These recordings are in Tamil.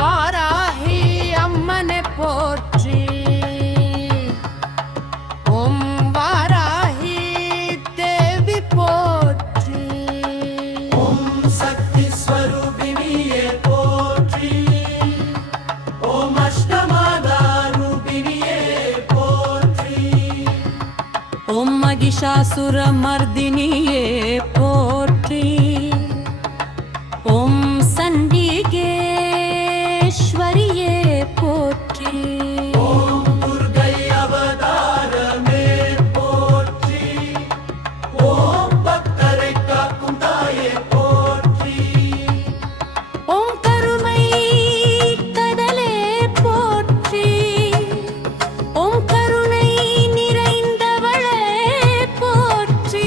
வாராகி அம்மனை போற்றி. ஓம் வாராகி தேவி போற்றி. ஓம் சக்தி ஸ்வரூபிணியே போற்றி. ஓம் அஷ்டமாதாரூபிணியே போற்றி. ஓம் மகிஷாசுர மர்தினியே போற்றி. ஓம் சண்டிகேஸ்வரியே போற்றி. ஓம் துர்கை அவதாரமே போற்றி. ஓம் பக்தரை காக்கும் தாயே போற்றி. ஓம் கருணை கடலே போற்றி. ஓம் கருணை நிறைந்தவளே போற்றி.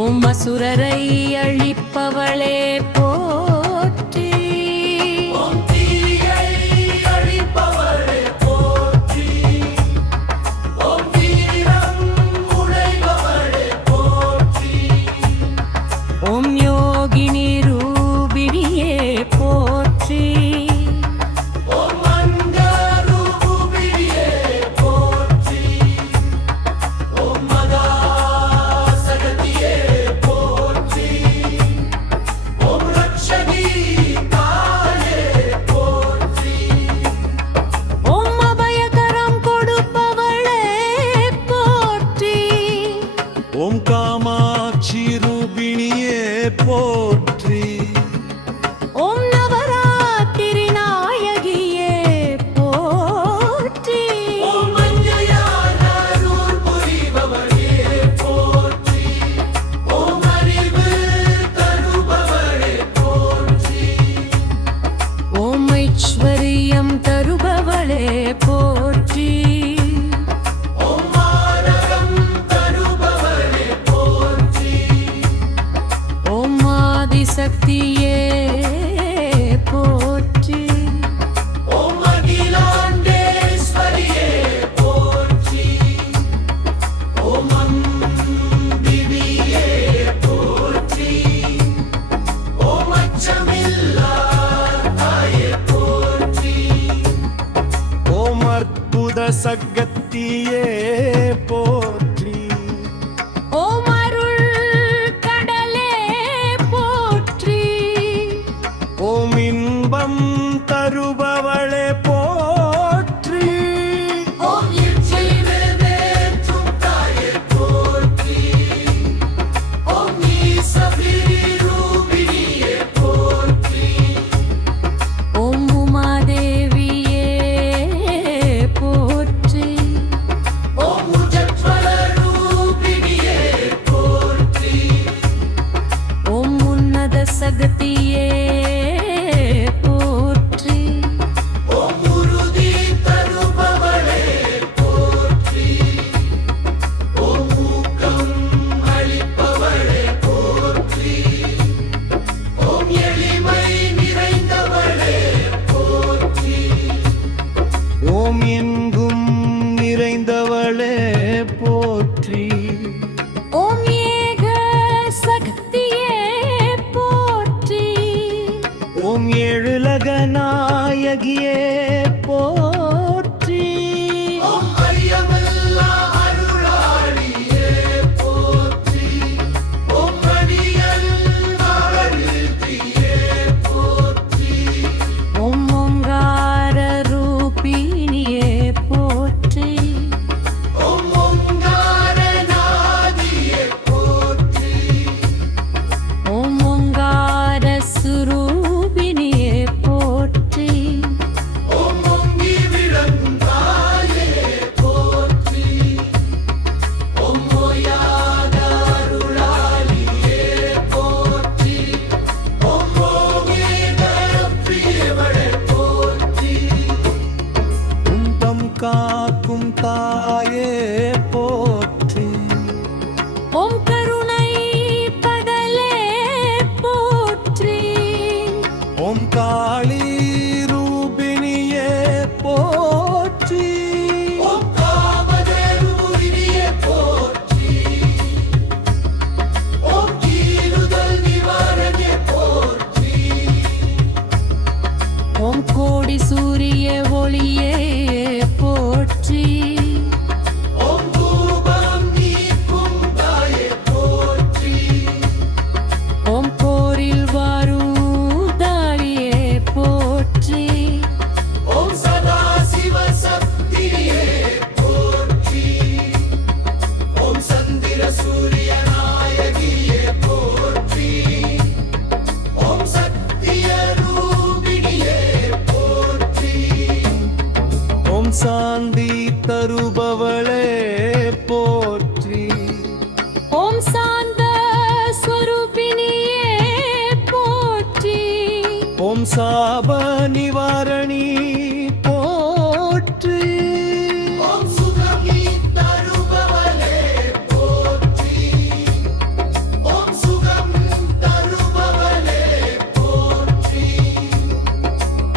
ஓம் அசுரரை அழிப்பவளே போற்றி. ஓம் தீயை அழிப்பவளே போற்றி. ஓம் வீரம் உடைபவளே போற்றி. ஓம் யோகினி ரூபிணியே போற்றி. ஓம் மந்தரூபிணியே போற்றி. ஓம் மதாசகதியே போற்றி. ஓம் ரக்ஷகி தாயே போற்றி. ஓம் அபயகரம் கொடுப்பவளே போற்றி. ஓம் காமாட்சி ரூபிணியே போற்றி. ஓம் நவராத்திரி நாயகியே போற்றி. ஓம் மஞ்சையான அருள் புரிபவளே போற்றி. ஓம் அறிவு தருபவளே போற்றி. ஓம் ஐஸ்வர்யம் தருபவளே போற்றி. ஓம் மாரகம் தருபவளே போற்றி. ஓம் ஆதிசக்தியே போற்றி. ஓம் அகிலாண்டேஸ்வரியே போற்றி. ஓம் அம்பிகையே போற்றி. ஓம் அச்சமில்லா தாயே போற்றி. ஓம் அற்புத சகத்தியே போற்றி. ஓம் அருள் கடலே போற்றி. ஓம் இன்பம் தருபவளே போற்றி. ஓம் இச்சை நிறைவேற்றும் தாயே போற்றி. ஓம் ஈசபிரி ரூபிணியே போற்றி. ஓம் உமாதேவியே போற்றி. ஓம் உஜ்ஜவல ரூபிணியே போற்றி. ஓம் உன்னத சகதியே போற்றி. ஓம் உறுதி தருபவளே போற்றி. ஓம் ஊக்கம் அளிப்பவளே போற்றி. ஓம் எளிமை நிறைந்தவளே போற்றி. ஓம் எங்கும் நிறைந்தவளே போற்றி. ஓம் ஏக சக்தியே போற்றி. ஓம் ஏழுலக நாயகியே போற்றி. ஓம் ஐயமில்லா அருளாளியே போற்றி. ஓம் மணியல் நாளெழுதியே போற்றி. ஓம் ஓங்கார ரூபிணியே போற்றி. ஓம் ஓங்காரநாதியே போற்றி. ஓம் ஓங்கார சுரூபிணியே போற்றி. ஓம் ஓம் சாப நிவாரணி போற்றி ஓம் சுகமி தருபவளே போற்றி ஓம் சுகம் தருபவளே போற்றி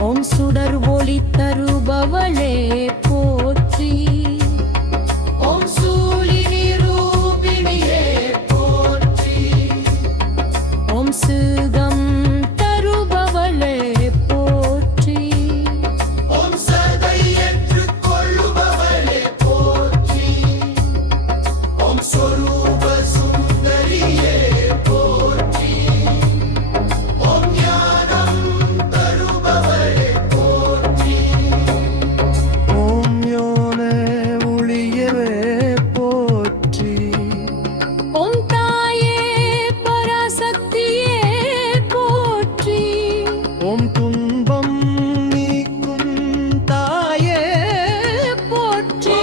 ஓம் சுடர் ஒளி தருபவளே போற்றி ஓம் சூலினி ரூபிணியே போற்றி ஓம் சுகம் தருபவளே போற்றி ஓம் சதை ஏற்றுக் கொள்ளுபவளே போற்றி ஓம் சொரூப சுந்தரியே போற்றி ஓம் ஞானம் தருபவளே போற்றி ஓம் யோன ஒளியவே போற்றி ஓம் தாயே பராசக்தியே போற்றி ஓம் துன்பம் நீக்கும் தாயே போற்றி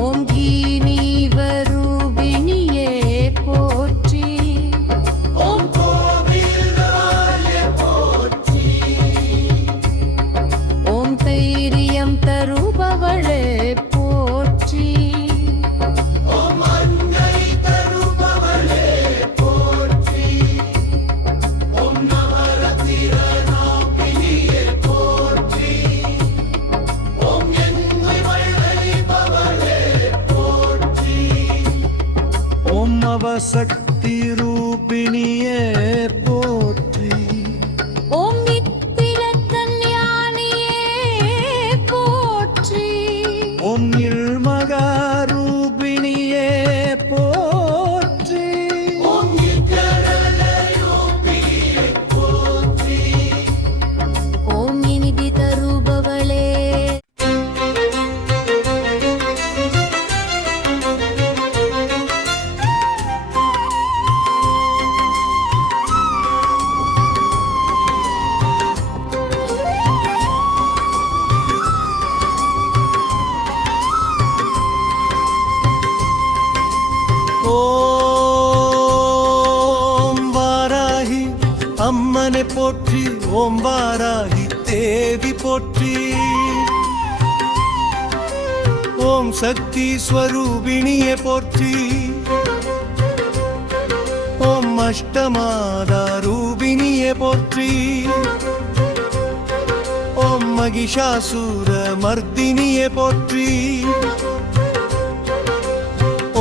ஓம் கீனீவரூபிணியே போற்றி ஓம் கோவில்ராயே போற்றி ஓம் தைரியம் தருபவளே போற்றி ஓம் அன்னை தருபவளே போற்றி ஓம் நவரத்திரநாபினியே போற்றி ஓம் என்னை வழிபவளே போற்றி ஓம் நவசக்தி ரூபிணியே போற்றி ஓம் நித்தில கல்யாணியே போற்றி ஓம் நிர்மகா ரூபிணியே போற்றி ஓம் நிகரலயோபியே போற்றி ஓம் இனிதி தருபவளே ஓம் வாராகி அம்மனை போற்றி ஓம் வாராகி தேவி போற்றி ஓம் சக்தி ஸ்வரூபிணியே போற்றி ஓம் அஷ்டமாதா ரூபிணியே போற்றி ஓம் மகிஷாசூர மர்தினியே போற்றி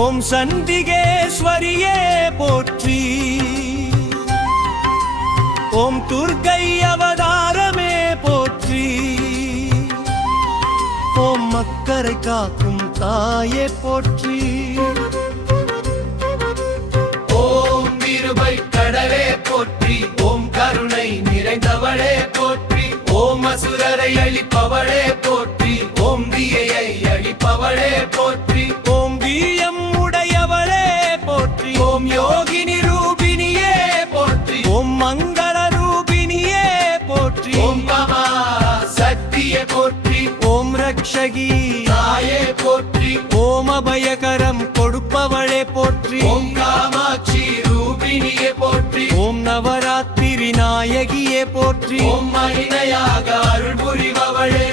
ஓம் சண்டிகேஸ்வரியே போற்றி ஓம் துர்க்கை அவதாரமே போற்றி ஓம் மக்கரை காக்கும் தாயே போற்றி ஓம் இருபை கடலே போற்றி ஓம் கருணை நிறைந்தவளே போற்றி ஓம் அசுரரை அழிப்பவளே போற்றி ஓம் தீயை அழிப்பவளே போற்றி ஓம் வீயம் உடையவளே போற்றி ஓம் யோகினி ரூபிணியே போற்றி ஓம் மங்கள ரூபிணியே போற்றி ஓம் மகா சக்தியே போற்றி ஓம் ரக்ஷகி தாயே போற்றி ஓம் அபயகரம் கொடுப்பவளே போற்றி ஓம் காமாட்சி ரூபிணியே போற்றி ஓம் நவராத்திரி நாயகியே போற்றி ஓம் மணினையாக அருள் புரிபவளே